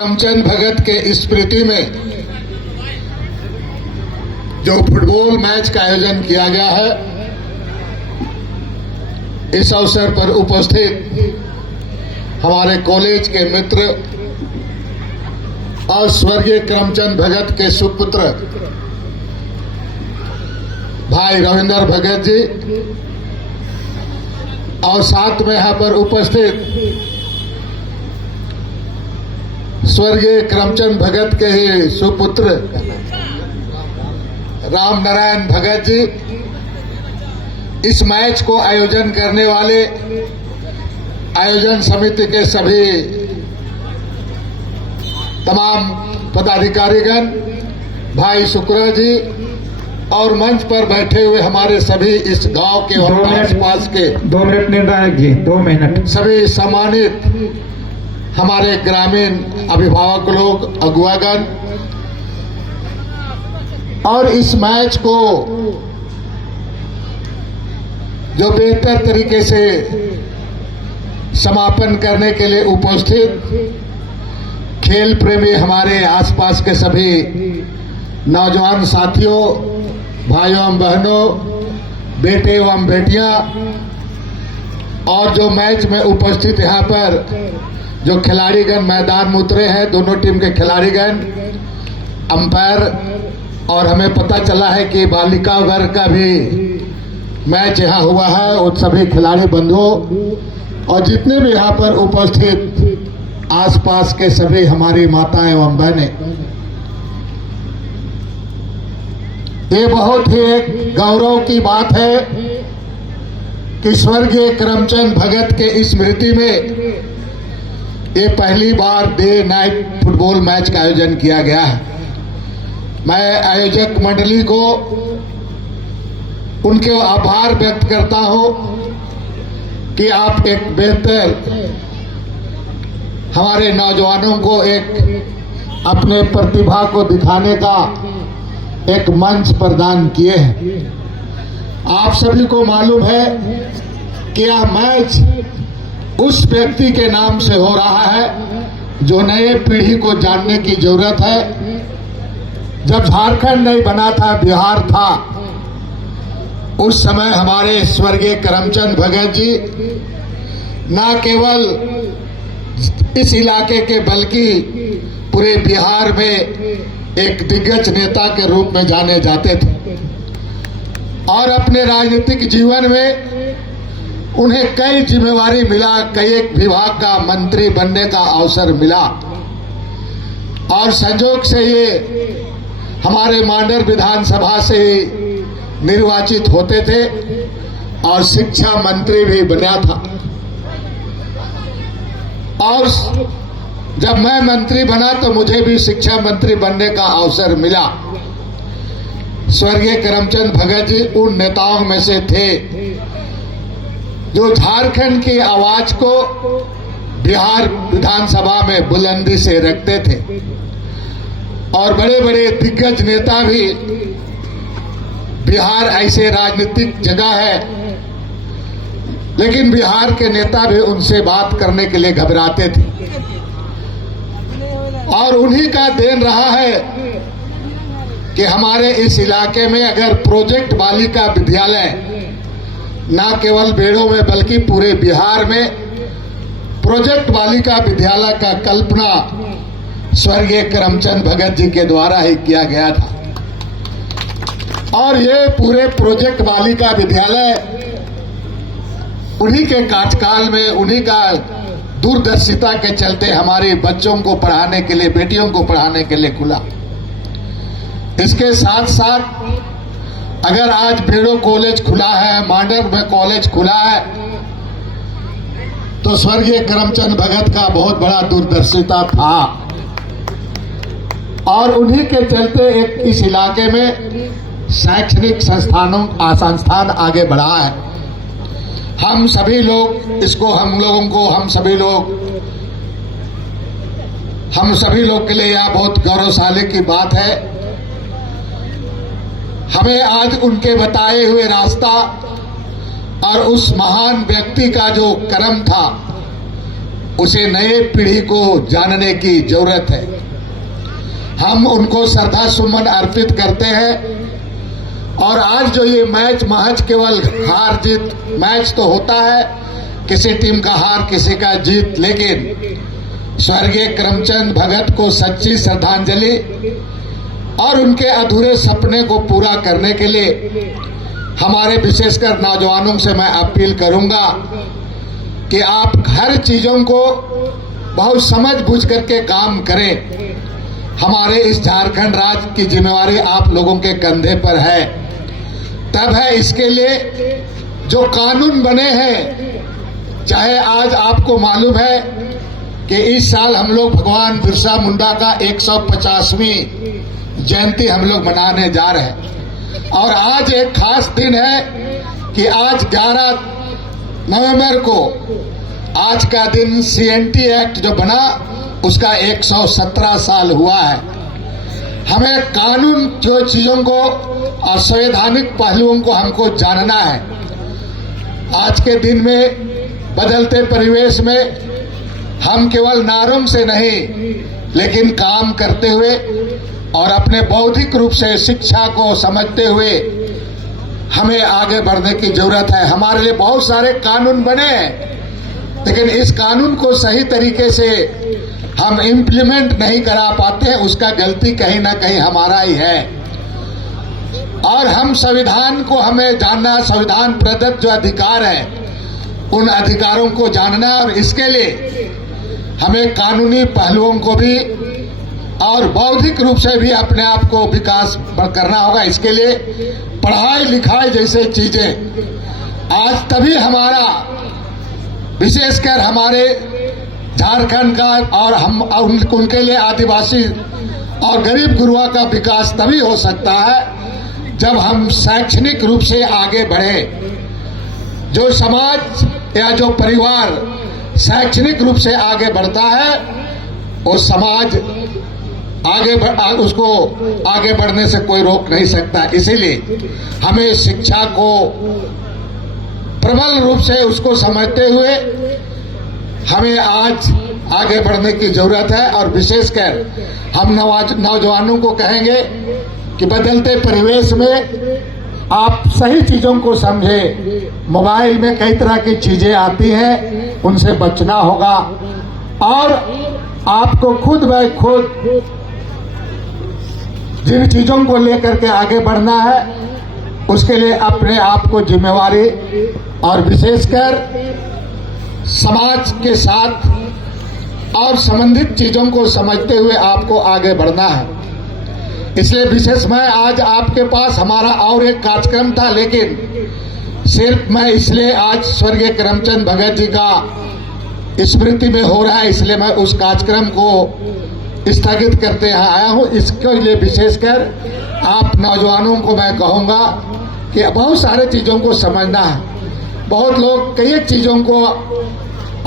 करमचंद भगत के स्मृति में जो फुटबॉल मैच का आयोजन किया गया है, इस अवसर पर उपस्थित हमारे कॉलेज के मित्र और स्वर्गीय करमचंद भगत के सुपुत्र भाई रविंद्र भगत जी और साथ में यहाँ पर उपस्थित स्वर्गीय करमचंद भगत के ही सुपुत्र राम नारायण भगत जी, इस मैच को आयोजन करने वाले आयोजन समिति के सभी तमाम पदाधिकारीगण, भाई शुक्र जी और मंच पर बैठे हुए हमारे सभी इस गांव के और आसपास के 2 मिनट निर्णायक जी, 2 मिनट सभी सम्मानित हमारे ग्रामीण अभिभावक लोग, अगुवागण, और इस मैच को जो बेहतर तरीके से समापन करने के लिए उपस्थित खेल प्रेमी हमारे आसपास के सभी नौजवान साथियों, भाइयों एवं बहनों, बेटे एवं बेटियां, और जो मैच में उपस्थित यहाँ पर जो खिलाड़ीगण मैदान में उतरे हैं, दोनों टीम के खिलाड़ीगण, अंपायर, और हमें पता चला है कि बालिका वर्ग का भी मैच यहाँ हुआ है, उन सभी खिलाड़ी बंधुओं और जितने भी यहाँ पर उपस्थित आसपास के सभी हमारी माताएं एवं बहनें, ये बहुत ही एक गौरव की बात है कि स्वर्गीय करमचंद भगत के स्मृति में ये पहली बार डे नाइट फुटबॉल मैच का आयोजन किया गया है। मैं आयोजक मंडली को उनके आभार व्यक्त करता हूं कि आप एक बेहतर हमारे नौजवानों को एक अपने प्रतिभा को दिखाने का एक मंच प्रदान किए हैं। आप सभी को मालूम है कि यह मैच उस व्यक्ति के नाम से हो रहा है जो नए पीढ़ी को जानने की जरूरत है। जब झारखंड नहीं बना था, बिहार था, उस समय हमारे स्वर्गीय करमचंद भगत जी न केवल इस इलाके के बल्कि पूरे बिहार में एक दिग्गज नेता के रूप में जाने जाते थे और अपने राजनीतिक जीवन में उन्हें कई जिम्मेवारी मिला, कई एक विभाग का मंत्री बनने का अवसर मिला और संजोग से ये हमारे मांडर विधानसभा से निर्वाचित होते थे और शिक्षा मंत्री भी बना था। और जब मैं मंत्री बना तो मुझे भी शिक्षा मंत्री बनने का अवसर मिला। स्वर्गीय करमचंद भगत जी उन नेताओं में से थे जो झारखंड की आवाज को बिहार विधानसभा में बुलंदी से रखते थे और बड़े बड़े दिग्गज नेता भी, बिहार ऐसे राजनीतिक जगह है लेकिन बिहार के नेता भी उनसे बात करने के लिए घबराते थे और उन्हीं का देन रहा है कि हमारे इस इलाके में अगर प्रोजेक्ट बालिका विद्यालय न केवल बेड़ों में बल्कि पूरे बिहार में प्रोजेक्ट बालिका विद्यालय का कल्पना स्वर्गीय करमचंद भगत जी के द्वारा ही किया गया था और ये पूरे प्रोजेक्ट बालिका विद्यालय उन्हीं के कार्यकाल में, उन्हीं का दूरदर्शिता के चलते हमारे बच्चों को पढ़ाने के लिए, बेटियों को पढ़ाने के लिए खुला। इसके साथ साथ अगर आज बेड़ो कॉलेज खुला है, मांडर में कॉलेज खुला है, तो स्वर्गीय करमचंद भगत का बहुत बड़ा दूरदर्शिता था और उन्हीं के चलते एक इस इलाके में शैक्षणिक संस्थान आगे बढ़ा है। हम सभी लोग इसको, हम सभी लोग के लिए यह बहुत गौरवशाली की बात है। हमें आज उनके बताए हुए रास्ता और उस महान व्यक्ति का जो कर्म था उसे नए पीढ़ी को जानने की जरूरत है। हम उनको श्रद्धा सुमन अर्पित करते हैं। और आज जो ये मैच महज केवल हार जीत मैच तो होता है, किसी टीम का हार किसी का जीत, लेकिन स्वर्गीय करमचंद भगत को सच्ची श्रद्धांजलि और उनके अधूरे सपने को पूरा करने के लिए हमारे विशेषकर नौजवानों से मैं अपील करूंगा कि आप हर चीजों को बहुत समझ बूझ करके काम करें। हमारे इस झारखंड राज्य की जिम्मेवारी आप लोगों के कंधे पर है, तब है इसके लिए जो कानून बने हैं। चाहे आज आपको मालूम है कि इस साल हम लोग भगवान बिरसा मुंडा का 150वीं जयंती हम लोग मनाने जा रहे हैं, और आज एक खास दिन है कि आज 11 नवंबर को आज का दिन CNT एक्ट जो बना उसका 117 साल हुआ है। हमें कानून जो चीजों को और संवैधानिक पहलुओं को हमको जानना है। आज के दिन में बदलते परिवेश में हम केवल नारों से नहीं लेकिन काम करते हुए और अपने बौद्धिक रूप से शिक्षा को समझते हुए हमें आगे बढ़ने की जरूरत है। हमारे लिए बहुत सारे कानून बने हैं, लेकिन इस कानून को सही तरीके से हम इम्प्लीमेंट नहीं करा पाते हैं, उसका गलती कहीं ना कहीं हमारा ही है। और हम संविधान को हमें जानना, संविधान प्रदत्त जो अधिकार है उन अधिकारों को जानना, और इसके लिए हमें कानूनी पहलुओं को भी और बौद्धिक रूप से भी अपने आप को विकास करना होगा। इसके लिए पढ़ाई लिखाई जैसे चीजें आज तभी हमारा, विशेषकर हमारे झारखंड का और हम उनके लिए आदिवासी और गरीब गुरुआ का विकास तभी हो सकता है जब हम शैक्षणिक रूप से आगे बढ़े। जो समाज या जो परिवार शैक्षणिक रूप से आगे बढ़ता है वो समाज उसको आगे बढ़ने से कोई रोक नहीं सकता। इसीलिए हमें शिक्षा को प्रबल रूप से उसको समझते हुए हमें आज आगे बढ़ने की जरूरत है। और विशेषकर हम नौजवानों को कहेंगे कि बदलते परिवेश में आप सही चीजों को समझे। मोबाइल में कई तरह की चीजें आती हैं, उनसे बचना होगा और आपको खुद ब खुद जिन चीजों को लेकर के आगे बढ़ना है उसके लिए अपने आप को जिम्मेवारी और विशेषकर समाज के साथ और संबंधित चीजों को समझते हुए आपको आगे बढ़ना है। इसलिए विशेष मैं आज आपके पास, हमारा और एक कार्यक्रम था लेकिन सिर्फ मैं इसलिए आज स्वर्गीय करमचंद भगत जी का स्मृति में हो रहा है इसलिए मैं उस कार्यक्रम को स्थगित करते यहाँ आया हूँ। इसके लिए विशेषकर आप नौजवानों को मैं कहूँगा कि बहुत सारे चीज़ों को समझना है। बहुत लोग कई चीज़ों को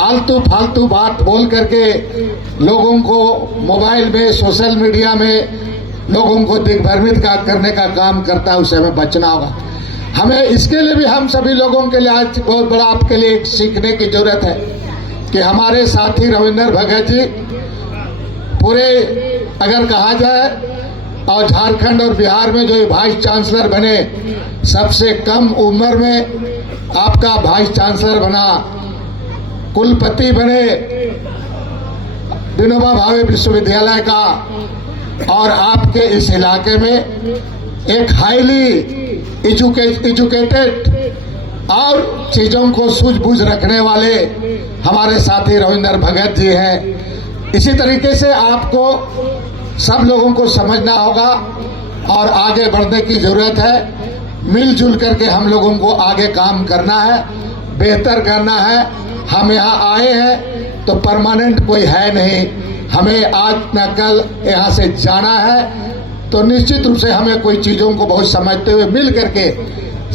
आलतू फालतू बात बोल करके लोगों को मोबाइल में, सोशल मीडिया में लोगों को दिग्भ्रमित करने का काम करता है, उससे हमें बचना होगा। हमें इसके लिए भी हम सभी लोगों के लिए आज बहुत बड़ा आपके लिए एक सीखने की जरूरत है कि हमारे साथी रविंद्र भगत जी पूरे अगर कहा जाए और झारखंड और बिहार में जो वाइस चांसलर बने, सबसे कम उम्र में आपका वाइस चांसलर बना, कुलपति बने विनोबा भावे विश्वविद्यालय का, और आपके इस इलाके में एक हाईली एजुकेटेड और चीजों को सूझबूझ रखने वाले हमारे साथी रविंद्र भगत जी हैं। इसी तरीके से आपको सब लोगों को समझना होगा और आगे बढ़ने की जरूरत है। मिलजुल करके हम लोगों को आगे काम करना है, बेहतर करना है। हम यहाँ आए हैं तो परमानेंट कोई है नहीं, हमें आज न कल यहाँ से जाना है, तो निश्चित रूप से हमें कोई चीजों को बहुत समझते हुए मिल करके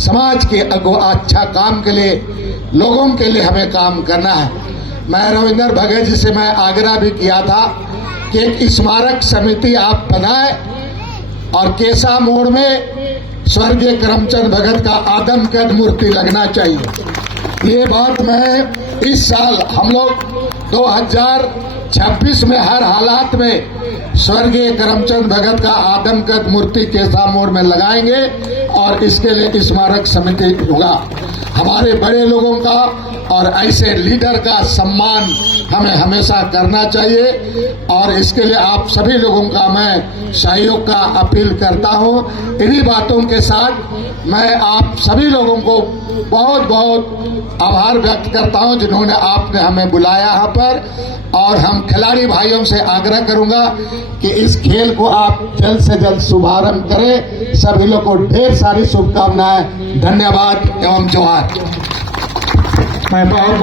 समाज के अच्छा काम के लिए, लोगों के लिए हमें काम करना है। मैं रविंद्र भगत जी से मैं आग्रह भी किया था कि एक स्मारक समिति आप बनाए और केसा मोड़ में स्वर्गीय करमचंद भगत का आदमकद मूर्ति लगना चाहिए। ये बात मैं इस साल हम लोग 2026 में हर हालात में स्वर्गीय करमचंद भगत का आदमकद मूर्ति केसा मोड़ में लगाएंगे और इसके लिए स्मारक समिति होगा। हमारे बड़े लोगों का और ऐसे लीडर का सम्मान हमें हमेशा करना चाहिए और इसके लिए आप सभी लोगों का मैं सहयोग का अपील करता हूं। इन्हीं बातों के साथ मैं आप सभी लोगों को बहुत बहुत आभार व्यक्त करता हूं जिन्होंने आपने हमें बुलाया यहाँ पर, और हम खिलाड़ी भाइयों से आग्रह करूंगा कि इस खेल को आप जल्द से जल्द शुभारंभ करें। सभी लोग को ढेर सारी शुभकामनाएं। धन्यवाद एवं जोहार। मैं बहुत